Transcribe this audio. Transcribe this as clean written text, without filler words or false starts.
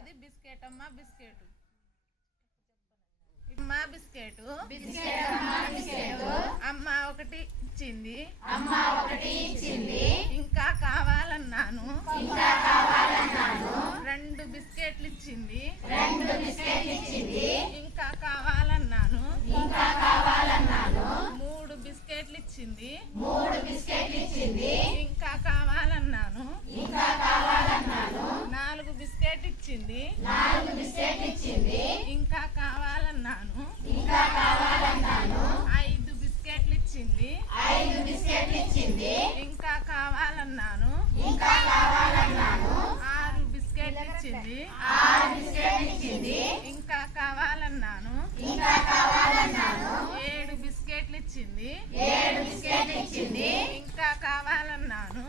ఇది బిస్కెట్ అమ్మ బిస్కెట్ అమ్మ బిస్కెట్ అమ్మ ఒకటి ఇచ్చింది ఇంకా కావాలన్నాను 2 బిస్కెట్లు ఇచ్చింది ఇంకా కావాలన్నాను 3 బిస్కెట్లు ఇచ్చింది ఇంకా కావాలన్నాను 4 బిస్కెట్ ఇచ్చింది ఇంకా కావాలన్నాను 5 బిస్కెట్లు ఇచ్చింది ఇంకా కావాలన్నాను 6 బిస్కెట్లు ఇచ్చింది ఇంకా కావాలన్నాను 7 బిస్కెట్లు ఇచ్చింది ఇంకా కావాలన్నాను